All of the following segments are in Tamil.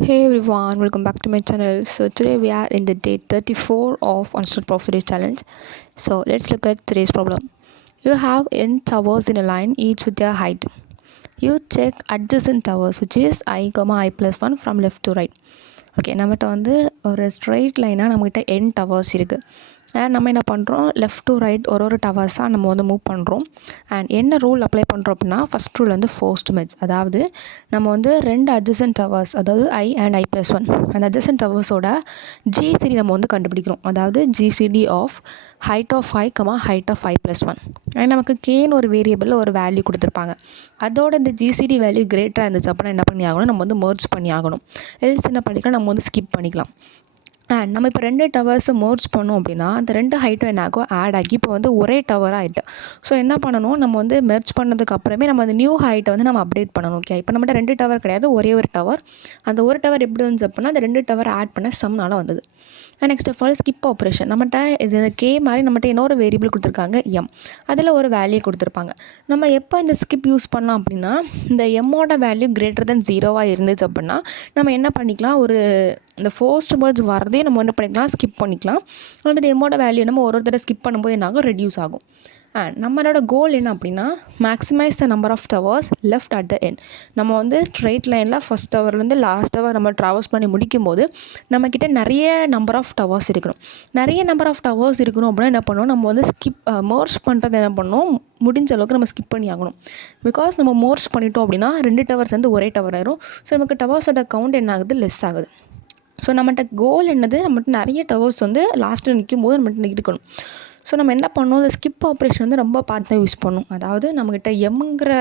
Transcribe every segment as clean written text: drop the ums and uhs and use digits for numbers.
Hey everyone, welcome back to my channel. So today we are in the day 34 of Instant Profit Challenge. So let's look at today's problem. You have n towers in a line, each with their height. You check adjacent towers, which is I, I plus 1 from left to right. Okay நம்மகிட்ட வந்து ஒரு ஸ்ட்ரெயிட் லைனாக நம்மகிட்ட n டவர்ஸ் இருக்குது. அண்ட் நம்ம என்ன பண்ணுறோம், லெஃப்ட் டு ரைட் ஒரு டவர்ஸாக நம்ம வந்து மூவ் பண்ணுறோம். அண்ட் என்ன ரூல் அப்ளை பண்ணுறோம் அப்படின்னா, ஃபஸ்ட் ரூல் வந்து ஃபோர்ஸ்ட் மெர்ஜ். அதாவது நம்ம வந்து ரெண்டு அட்ஜசன்ட் டவர்ஸ், அதாவது ஐ அண்ட் ஐ ப்ளஸ் 1, அந்த அட்ஜசன்ட் டவர்ஸோட ஜிசிடி நம்ம வந்து கண்டுபிடிக்கிறோம். அதாவது GCD of height of i height of i plus 1. And நமக்கு கேன்னு ஒரு வேரியபிளில் ஒரு வேல்யூ கொடுத்துருப்பாங்க. அதோட இந்த ஜிசிடி வேல்யூ கிரேட்டராக இருந்துச்சு அப்படின்னா என்ன பண்ணி ஆகணும், நம்ம வந்து மெர்ஜ் பண்ணி ஆகணும். எல்ஸ் என்ன பண்ணிக்கலாம், நம்ம வந்து ஸ்கிப் பண்ணிக்கலாம். அண்ட் நம்ம இப்போ ரெண்டு டவர்ஸை மர்ஜ் பண்ணோம் அப்படின்னா அந்த ரெண்டு ஹைட்டும் என்ன ஆகும், ஆட் ஆகி இப்போ வந்து ஒரே டவராக ஆகிட்டு. ஸோ என்ன பண்ணணும், நம்ம வந்து மெர்ஜ் பண்ணதுக்கு அப்புறமே நம்ம அந்த நியூ ஹைட்டை வந்து நம்ம அப்டேட் பண்ணணும். ஓகே, இப்போ நம்மகிட்ட ரெண்டு டவர் கிடையாது, ஒரே ஒரு டவர். அந்த ஒரு டவர் எப்படி வந்துச்சு அப்படின்னா அந்த ரெண்டு டவர் ஆட் பண்ண சம்னால வந்தது. And next of all skip operation. நம்மகிட்ட இது கே மாதிரி நம்மகிட்ட இன்னொரு வேரியபிள் கொடுத்துருக்காங்க எம், அதில் ஒரு வேல்யூ கொடுத்துருப்பாங்க. நம்ம எப்போ இந்த ஸ்கிப் யூஸ் பண்ணலாம் அப்படின்னா, இந்த எம்மோட வேல்யூ கிரேட்டர் தென் 0வாக இருந்துச்சு அப்படின்னா நம்ம என்ன பண்ணிக்கலாம், ஒரு இந்த ஃபோர்ஸ்ட் மெர்ஜ் வரதே நம்ம என்ன பண்ணிக்கலாம், ஸ்கிப் பண்ணிக்கலாம். அந்த எம்மோட வேல்யூ நம்ம ஒரு தடவை ஸ்கிப் பண்ணும்போது என்ன ஆகும், ரெடியூஸ் ஆகும். அண்ட் நம்மளோட கோல் என்ன அப்படின்னா, maximize the number of towers left at the end. நம்ம வந்து ஸ்ட்ரெயிட் லைனில் ஃபஸ்ட் டவர்லேருந்து லாஸ்ட் டவர் நம்ம ட்ராவல்ஸ் பண்ணி முடிக்கும் போது நம்மக்கிட்ட நிறைய நம்பர் ஆஃப் டவர்ஸ் இருக்கணும். நிறைய நம்பர் ஆஃப் டவர்ஸ் இருக்கணும் அப்படின்னா என்ன பண்ணணும், நம்ம வந்து ஸ்கிப் மோர்ஸ் பண்ணுறது என்ன பண்ணணும், முடிஞ்ச அளவுக்கு நம்ம ஸ்கிப் பண்ணி ஆகணும். பிகாஸ் நம்ம மோர்ஸ் பண்ணிட்டோம் அப்படின்னா ரெண்டு டவர்ஸ் வந்து ஒரே டவர் ஆயிரும். ஸோ நமக்கு டவர்ஸோட கவுண்ட் என்ன ஆகுது, லெஸ் ஆகுது. ஸோ நம்மகிட்ட கோல் என்னது, நம்மகிட்ட நிறைய டவர்ஸ் வந்து லாஸ்ட்டில் நிற்கும் போது நம்மகிட்ட இருக்கணும். ஸோ நம்ம என்ன பண்ணணும், இந்த ஸ்கிப் ஆப்ரேஷன் வந்து ரொம்ப பார்த்து தான் யூஸ் பண்ணணும். அதாவது நம்மக்கிட்ட எம்ங்கிற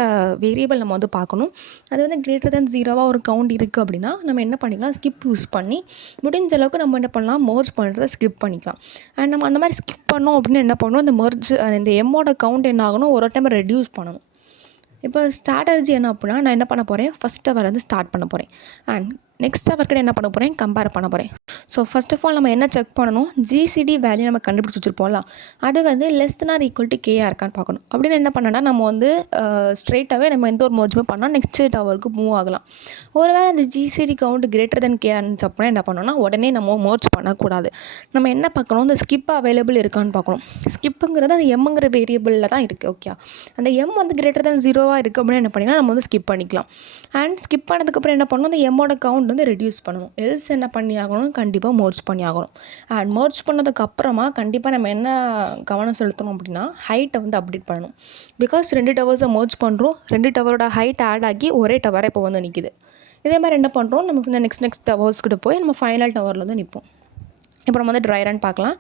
வேரியபிள் நம்ம வந்து பார்க்கணும். அது வந்து கிரேட்டர் தென் 0வாக ஒரு கவுண்ட் இருக்குது அப்படின்னா நம்ம என்ன பண்ணிக்கலாம், ஸ்கிப் யூஸ் பண்ணி முடிஞ்ச அளவுக்கு நம்ம என்ன பண்ணலாம், மர்ஜ் பண்ணுறத ஸ்கிப் பண்ணிக்கலாம். அண்ட் நம்ம அந்த மாதிரி ஸ்கிப் பண்ணோம் அப்படின்னு என்ன பண்ணணும், இந்த மர்ஜ் இந்த எம்மோட கவுண்ட் என்ன ஆகணும், ஒரு டைம் ரெடியூஸ் பண்ணணும். இப்போ ஸ்ட்ராட்டஜி என்ன அப்படின்னா, நான் என்ன பண்ண போகிறேன், ஃபஸ்ட் ஹவர் வந்து ஸ்டார்ட் பண்ண போகிறேன். அண்ட் நெக்ஸ்ட் ஹவர் கூட என்ன பண்ண போகிறேன், கம்பேர் பண்ண போகிறேன். ஸோ ஃபர்ஸ்ட் ஆஃப் ஆல் நம்ம என்ன செக் பண்ணணும், ஜிசிடி வேல்யூ நம்ம கண்டுபிடிச்சி வச்சுருப்போம்ல, அது வந்து less than or equal to kr இருக்கான்னு பார்க்கணும். அப்படின்னு என்ன பண்ணனா, நம்ம வந்து ஸ்ட்ரெயிட்டாகவே நம்ம எந்த ஒரு மர்ஜுமே பண்ணால் நெக்ஸ்ட் டவருக்கு மூவ் ஆகலாம். ஒருவேளை அந்த GCD count greater than KR இருந்துச்சு அப்படின்னா என்ன பண்ணணும்னா, உடனே நம்ம மர்ஜ் பண்ணக்கூடாது. நம்ம என்ன பார்க்கணும், இந்த ஸ்கிப் அவைலபிள் இருக்கான்னு பார்க்கணும். ஸ்கிப்புங்கிறது அந்த எம்ங்கிற வேரியபிளில் தான் இருக்குது. ஓகே, அந்த எம் வந்து கிரேட்டர் தென் 0வாக இருக்குது அப்படின்னா என்ன பண்ணிங்கன்னா நம்ம வந்து ஸ்கிப் பண்ணிக்கலாம். அண்ட் ஸ்கிப் பண்ணதுக்கப்புறம் என்ன பண்ணணும், அந்த எம்மோட கவுண்ட் வந்து ரெடியூஸ் பண்ணணும். எல்ஸ் என்ன பண்ணி ஆகணும், கண்டிப்பாக மர்ஜ் பண்ணி ஆகணும். அண்ட் மர்ஜ் பண்ணதுக்கப்புறமா கண்டிப்பாக நம்ம என்ன கவனம் செலுத்தணும் அப்படின்னா, ஹைட்டை வந்து அப்டேட் பண்ணணும். பிகாஸ் ரெண்டு டவர்ஸை மர்ஜ் பண்ணுறோம், ரெண்டு டவரோட ஹைட் ஆட் ஆகி ஒரே டவரை இப்போ வந்து நிற்கிது. இதே மாதிரி என்ன பண்ணுறோம், நமக்கு இந்த நெக்ஸ்ட் டவர்ஸ்கிட்ட போய் நம்ம ஃபைனல் டவரில் வந்து நிற்போம். இப்போ நம்ம வந்து ட்ரை ரன் பார்க்கலாம்.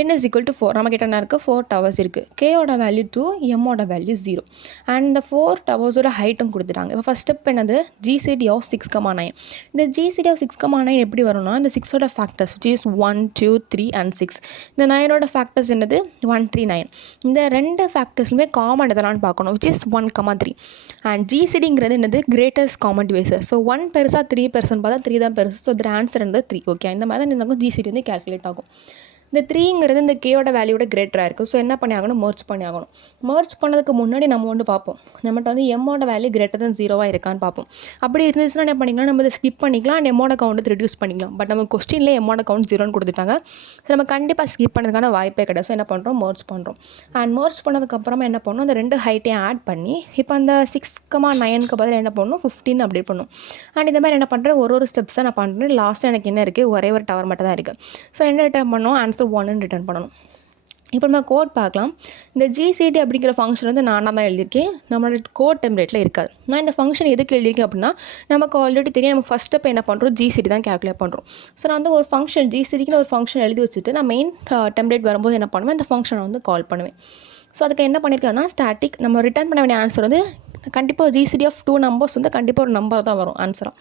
n is equal to 4. நம்மக்கிட்ட என்ன இருக்குது, 4 டவர்ஸ் இருக்குது. கேயோட வேல்யூ 2, எம்மோட வேல்யூ 0. அண்ட் இந்த 4 டவர்ஸோட ஹைட்டும் கொடுத்துட்டாங்க. இப்போ ஃபஸ்ட் ஸ்டெப் என்னது, ஜிசிடி ஆஃப் 6,9. இந்த ஜிசிடி ஆஃப் 6,9 எப்படி வரும்னா, இந்த 6ஓட ஃபேக்டர்ஸ் which is 1, 2, 3 and 6. இந்த 9ஓட ஃபேக்டர்ஸ் என்னது, 1, 3, 9. இந்த ரெண்டு ஃபேக்டர்ஸுமே காமன் எதனான்னு பார்க்கணும், which is 1, 3. அண்ட் ஜிசிடிங்கிறது என்னது, கிரேட்டஸ்ட் காமன் டிவைசர். ஸோ 1 பெருசாக 3 பெருசுன்னு பார்த்தா 3 தான் பெருசு. ஸோ இதோட ஆன்சர் என்னது 3. ஓகே, இந்த மாதிரி தான் எனக்கு ஜிசிடி வந்து கால்குலேட் ஆகும். இந்த 3ங்கிறது இந்த கேயோட வேல்யூட கிரேட்டராக இருக்குது. ஸோ என்ன பண்ணி ஆகணும், மர்ஜ் பண்ணி ஆகணும். மர்ஜ் பண்ணதுக்கு முன்னாடி நம்ம வந்து பார்ப்போம், நம்மகிட்ட வந்து எம்மோட வேல்யூ கிரேட்டர் தென் 0வாக இருக்கான்னு பார்ப்போம். அப்படி இருந்துச்சுன்னா என்ன பண்ணிக்கலாம், நம்ம இதை ஸ்கிப் பண்ணிக்கலாம் அண்ட் எம்மோட கவுண்ட் ரெடியூஸ் பண்ணிக்கலாம். பட் நம்ம கொஸ்டின்லேயே எம்மோட கவுண்ட் 0ன்னு கொடுத்துட்டாங்க. ஸோ நம்ம கண்டிப்பாக ஸ்கிப் பண்ணதுக்கான வாய்ப்பே கிடையாது. ஸோ என்ன பண்ணுறோம், மர்ஜ் பண்ணுறோம். அண்ட் மர்ஜ் பண்ணதுக்கப்புறமா என்ன பண்ணணும், அந்த ரெண்டு ஹைட்டையும் ஆட் பண்ணி இப்போ அந்த 6,9க்கு பதில் என்ன பண்ணணும், 15 அப்டேட் பண்ணணும். அண்ட் இந்த மாதிரி என்ன பண்ணுறேன், ஒரு ஸ்டெப்ஸாக நான் பண்ணுறேன். லாஸ்ட்டாக எனக்கு என்ன இருக்குது, ஒரே ஒரு டவர் மட்டும் தான் இருக்குது. ஸோ என்ன ரிட்டர்ன் பண்ணணும், ஆன்சர் 1ன்னு ரிட்டர்ன் பண்ணணும். இப்போ நம்ம கோட் பார்க்கலாம். இந்த ஜிசிடி அப்படிங்கிற ஃபங்க்ஷன் வந்து நான் தான் எழுதியிருக்கேன், நம்மளோட கோட் டெம்ப்ளேட்டில் இருக்காது. நான் இந்த ஃபங்க்ஷன் எதுக்கு எழுதியிருக்கேன் அப்படின்னா, நமக்கு ஆல்ரெடி தெரியும் நம்ம ஃபஸ்ட் ஸ்டெப் என்ன பண்ணுறோம், ஜிசிடி தான் கேல்குலேட் பண்ணுறோம். ஸோ நான் வந்து ஒரு ஃபங்க்ஷன் ஜிசிடிக்குன்னு ஒரு ஃபங்க்ஷன் எழுதி வச்சுட்டு நான் மெயின் டெம்ப்ளேட் வரும்போது என்ன பண்ணுவேன், இந்த ஃபங்க்ஷனை வந்து கால் பண்ணுவேன். ஸோ அதுக்கு என்ன பண்ணியிருக்கேன்னா, ஸ்டாட்டிக் நம்ம ரிட்டர்ன் பண்ண வேண்டிய ஆன்சர் வந்து கண்டிப்பாக ஜிசிடி ஆஃப் 2 நம்பர்ஸ் வந்து கண்டிப்பாக ஒரு நம்பர் தான் வரும் ஆன்சராக.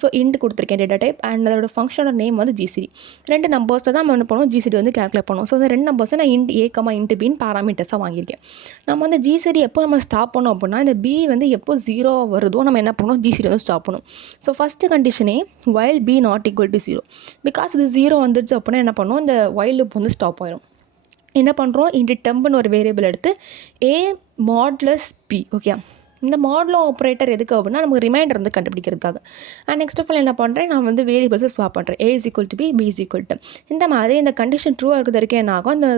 ஸோ இன்ட் கொடுத்துருக்கேன் டேட்டா டைப் அண்ட் அதோட ஃபங்க்ஷனோட நேம் வந்து ஜிசிடி. ரெண்டு நம்பர்ஸை தான் நம்ம என்ன பண்ணுவோம், ஜிசிடி வந்து கேல்குலேட் பண்ணுவோம். ஸோ அந்த ரெண்டு நம்பர்ஸை நான் இன்ட் ஏ இன்ட் பின்னு பாராமீட்டர்ஸாக வாங்கியிருக்கேன். நம்ம வந்து ஜிசிடி எப்போ நம்ம ஸ்டாப் பண்ணோம் அப்படின்னா, இந்த பி வந்து எப்போ 0 வருதோ நம்ம என்ன பண்ணுவோம், ஜிசிடி வந்து ஸ்டாப் பண்ணுவோம். ஸோ ஃபஸ்ட்டு கண்டிஷனே while b not equal to 0. Because இது 0 வந்துடுச்சு அப்படின்னா என்ன பண்ணுவோம், இந்த while loop வந்து ஸ்டாப் ஆயிடும். என்ன பண்ணுறோம், இன்ட்டு டெம்ப்னு ஒரு வேரியபிள் எடுத்து a mod plus b. Okay, இந்த மாடுலோ ஆப்ரேட்டர் எதுக்கு அப்படின்னா நமக்கு ரிமைண்டர் வந்து கண்டுபிடிக்கிறதுக்காக. அண்ட் நெக்ஸ்ட் ஆஃப் ஆல் என்ன பண்ணுறேன், நான் வந்து வேரியபிள்ஸை ஸ்வாப் பண்ணுறேன். A is equal to B, B is equal to. இந்த மாதிரி இந்த கண்டிஷன் ட்ரூவாக இருக்கிறது வரைக்கும் என்ன ஆகும், அந்த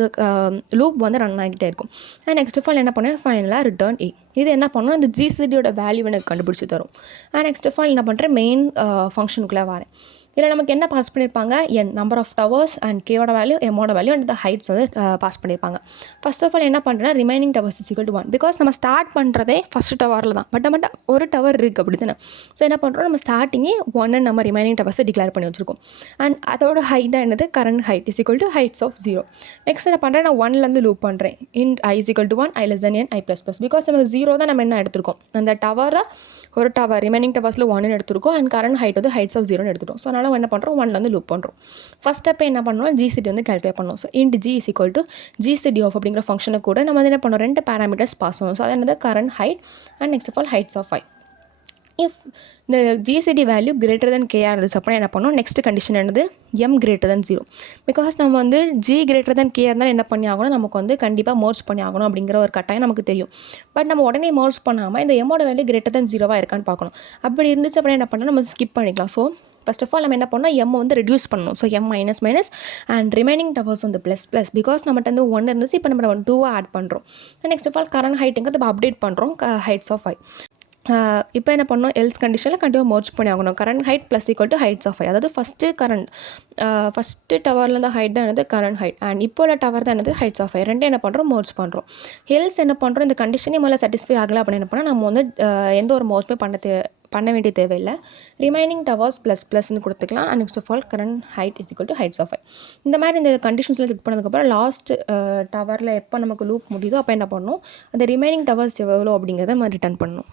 லூப் வந்து ரன் ஆகிட்டே இருக்கும். அண்ட் நெக்ஸ்ட் ஆஃப் ஆல் என்ன பண்ணுவேன், ஃபைனலாக ரிட்டர்ன் A. இது என்ன பண்ணுவோம், இந்த ஜிசிடியோட வேல்யூ எனக்கு கண்டுபிடிச்சி தரும். அண்ட் நெக்ஸ்ட் ஆஃப் ஆல் என்ன பண்ணுறேன், மெயின் ஃபங்க்ஷனுக்குள்ளே வரேன். இதில் நமக்கு என்ன பாஸ் பண்ணியிருப்பாங்க, N number of towers and கேவோட வேல்யூ, எம்மோட வேல்யூ அண்ட் த ஹைட்ஸ் வந்து பாஸ் பண்ணியிருப்பாங்க. ஃபர்ஸ்ட் ஆஃப் ஆல் என்ன பண்ணுறேன்னா, remaining towers is equal to 1. Because நம்ம ஸ்டார்ட் பண்ணுறதே ஃபஸ்ட்டு டவரில் தான், பட் ஒரு டவர் இருக்குது அப்படி தானே. ஸோ என்ன பண்ணுறோம், நம்ம ஸ்டார்டிங்கே 1 நம்ம ரிமைனிங் டவர்ஸை டிக்ளேர் பண்ணி வச்சுருக்கோம். அண்ட் அதோட ஹைட்டாக என்னது, current height is equal to heights of 0. Next என்ன பண்ணுறேன், நான் 1லேருந்து லூப் பண்ணுறேன். Int I is equal to 1, I less than n, I plus plus. Because நம்ம 0 தான் நம்ம என்ன எடுத்திருக்கோம், அந்த டவரை ஒரு டவர் ரிமைனிங் டவர்ஸில் 1 எடுத்துருக்கோம். அண்ட் கரண்ட் ஹைட் வந்து ஹைட்ஸ் ஆஃப் 0 எடுத்துட்டோம். ஸோ அதனால் என்ன பண்ணுறோம், 1 லூப் பண்ணுறோம். ஃபர்ஸ்ட் ஸ்டெப் என்ன பண்ணுவோம், ஜிசிடி வந்து கால்குலேட் பண்ணுவோம். So int G is equal to GCD of அப்படிங்கிற ஃபங்க்ஷனை கூட நம்ம வந்து என்ன பண்ணுவோம், 2 பேராமீட்டர்ஸ் பாஸ் பண்ணுவோம். ஸோ அது என்னது, current height and next of all heights of 5. If இந்த GCD value greater than KR இருந்துச்சு அப்படின்னா என்ன பண்ணோம், நெக்ஸ்ட் கண்டிஷன் என்னது, எம் கிரேட்டர் தென் 0. பிகாஸ் நம்ம வந்து ஜி கிரேட்டர் தென் கேஆர் தான் என்ன பண்ணி ஆகணும், நமக்கு வந்து கண்டிப்பாக மர்ஜ் பண்ணி ஆகணும் அப்படிங்கிற ஒரு கட்டாயம் நமக்கு தெரியும். பட் நம்ம உடனே மர்ஜ் பண்ணாமல் இந்த எம்மோட வேல்யூ கிரேட்டர் தென் 0 இருக்கான்னு பார்க்கணும். அப்படி இருந்துச்சு அப்படின்னா என்ன பண்ணால் நம்ம ஸ்கிப் பண்ணிக்கலாம். ஸோ ஃபர்ஸ்ட் ஆஃப் ஆல் நம்ம என்ன பண்ணோம், எம் வந்து ரெடியூஸ் பண்ணணும். So M minus minus and remaining towers வந்து ப்ளஸ் ப்ளஸ். பிகாஸ் நம்மகிட்ட வந்து 1 இருந்துச்சு, இப்போ நம்ம 2 ஆட் பண்ணுறோம். நெக்ஸ்ட் ஆஃப் ஆல் கரண்ட் ஹைட்டுங்கிறது இப்போ அப்டேட் பண்ணுறோம், ஹைட்ஸ் ஆஃப் 5. இப்போ என்ன பண்ணணும், எல்ஸ் கண்டிஷனில் கண்டிப்பாக மர்ஜ் பண்ணி ஆகணும். Current height plus equal to heights of 5. அதாவது ஃபஸ்ட்டு டவர்லேருந்து ஹைட் தான் என்னது, கரண்ட் ஹைட். அண்ட் இப்போ உள்ள டவர் தான் என்னது, ஹைட்ஸ் ஆஃப் 5. ரெண்டு என்ன பண்ணுறோம், மர்ஜ் பண்ணுறோம். எல்ஸ் என்ன பண்ணுறோம், இந்த கண்டிஷனே முதல்ல சாட்டிஸ்ஃபை ஆகலை அப்படின்னு என்ன பண்ணால் நம்ம வந்து எந்த ஒரு மர்ஜுமே பண்ண வேண்டிய தேவையில்லை. ரிமைனிங் டவர்ஸ் ப்ளஸ் ப்ளஸ்ன்னு கொடுத்துக்கலாம். And next of all current height is equal to heights of 5. இந்த மாதிரி இந்த கண்டிஷன்ஸில் செக் பண்ணதுக்கப்புறம் லாஸ்ட் டவரில் எப்போ நமக்கு லூப் முடியுதோ அப்போ என்ன பண்ணணும், அந்த ரிமைனிங் டவர்ஸ் எவ்வளோ அப்படிங்கிறத நம்ம ரிட்டர்ன் பண்ணணும்.